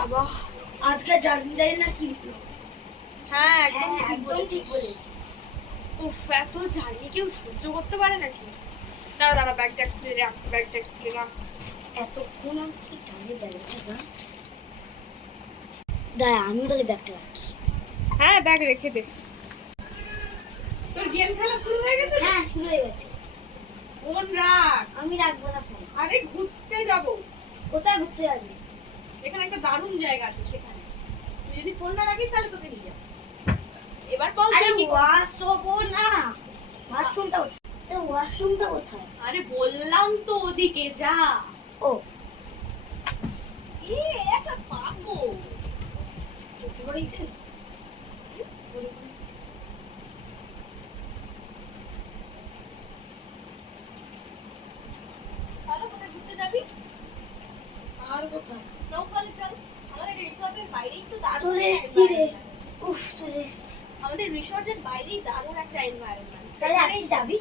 বাবা আজকে জন্মদিন নাকি? হ্যাঁ একদম ঠিক বলেছিস। উফ এত জ্বালিয়ে কেউ সহ্য করতে পারে নাকি? দাঁড়া দাঁড়া ব্যাগটা খুলে রাখ, ব্যাগটা খুলে রাখ। এতক্ষণ আর কি টাইমে বেড়েছে যা। দাঁড়া আমি তাহলে ব্যাগটা রাখি। হ্যাঁ ব্যাগ রেখে দে। তোর গেম খেলা শুরু হয়ে গেছে? হ্যাঁ শুরু হয়ে গেছে। ফোন রাখ। আমি রাখবো না ফোন। আরে ঘুরতে যাব। কোথায় ঘুরতে যাবি? এখানে একটা দারুণ জায়গা আছে সেখানে। তুই যদি ফোন না রাখিস তাহলে তোকে নিয়ে যাবো। এবার বল আরে তুই কি করবি? ওয়াশরুম না, ওয়াশরুমটা কোথায়? ওয়াশরুমটা কোথায়? আরে বললাম তো ওদিকে যা। ও একটা পাগল। কি করেছিস? তাহলে কোথায় ঘুরতে যাবি? আর কোথায়? স্নোফলে চল। আমাদের রিসর্টের বাইরেই তো দারুণ চলে একটা এসছি রে। environment। উফ চলে এসছি। আমাদের রিসর্টের বাইরেই দারুণ একটা এনভায়রনমেন্ট। তাহলে আজকে যাবি?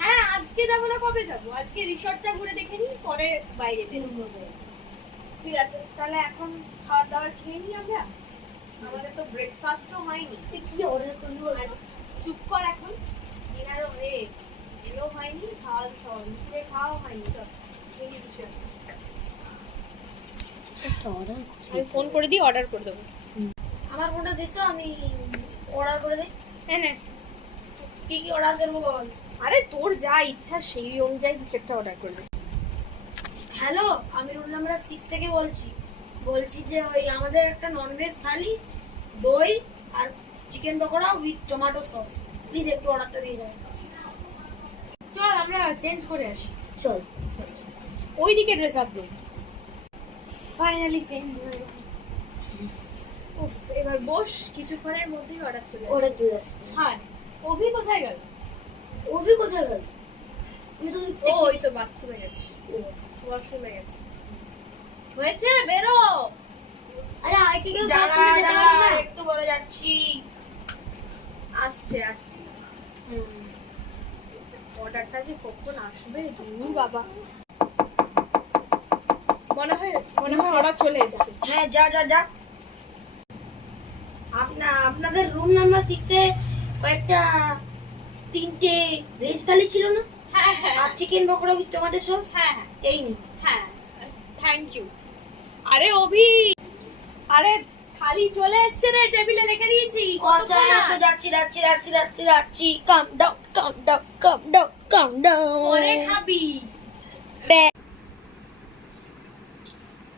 হ্যাঁ আজকে যাবো না কবে যাবো? আজকে রিসর্টটা ঘুরে দেখে নিই, পরে বাইরে বেরোবো। ঠিক আছে তাহলে এখন খাবার দাবার খেয়ে নিই আমরা। আমাদের তো ব্রেকফাস্টও হয়নি। তুই কি অর্ডার করবি বল? আর চুপ কর এখন। ডিনারও এলো হয়নি, খাওয়া দুপুরে খাওয়া হয়নি। চল খেয়ে নিই কিছু একটা। একটা অর্ডার আমি ফোন করে দিই, অর্ডার করে দেবো। আমার ফোনটা দিত আমি অর্ডার করে দিই। হ্যাঁ না কি কি অর্ডার করবো বল? আরে তোর যা ইচ্ছা সেই অনুযায়ী কিছু একটা অর্ডার করবে। হ্যালো, আমি রুল নাম্বার 6 থেকে বলছি যে ওই আমাদের একটা ননভেজ থালি, দই আর chicken pakora with tomato sauce. Please একটু অর্ডারটা দিয়ে যাবেন। চল আমরা চেঞ্জ করে আসি। চল। চল চল ওইদিকে dress up room. Finally change হয়ে গেল। উফ এবার বস, কিছুক্ষণের মধ্যেই অর্ডার চলে আসবে। অর্ডার চলে আসবে। হ্যাঁ অভি কোথায় গেল? অভি কোথায় গেল? আমি তো ও ওই তো বাথরুমে গেছে, ওয়াশরুমে গেছে। হয়েছে বেরো। আরে আরেকটা কেউ দাঁড়া বাথরুমে যেতে দাঁড়া, পারে না? একটু বলে যাচ্ছি। আসছে আসছে। অর্ডারটা যে কখন আসবে দূর বাবা। মনে হয় অর্ডার চলে এসেছে। হ্যাঁ যা যা যা। আপনাদের রুম নাম্বার 6 এ কয়েকটা 3টে ভেজ থালি ছিল না? হ্যাঁ হ্যাঁ আর chicken pakora with tomato sauce. হ্যাঁ হ্যাঁ এই নিন। হ্যাঁ থ্যাংক ইউ। আরে অভি, আরে খালি চলে এসছে রে, টেবিলে রেখে দিয়েছি। আচ্ছা কতক্ষণ তো আর? যাচ্ছি কাম ডাউন কাম ডাউন কাম ডাউন কাম ডাউন। পরে খাবি। বে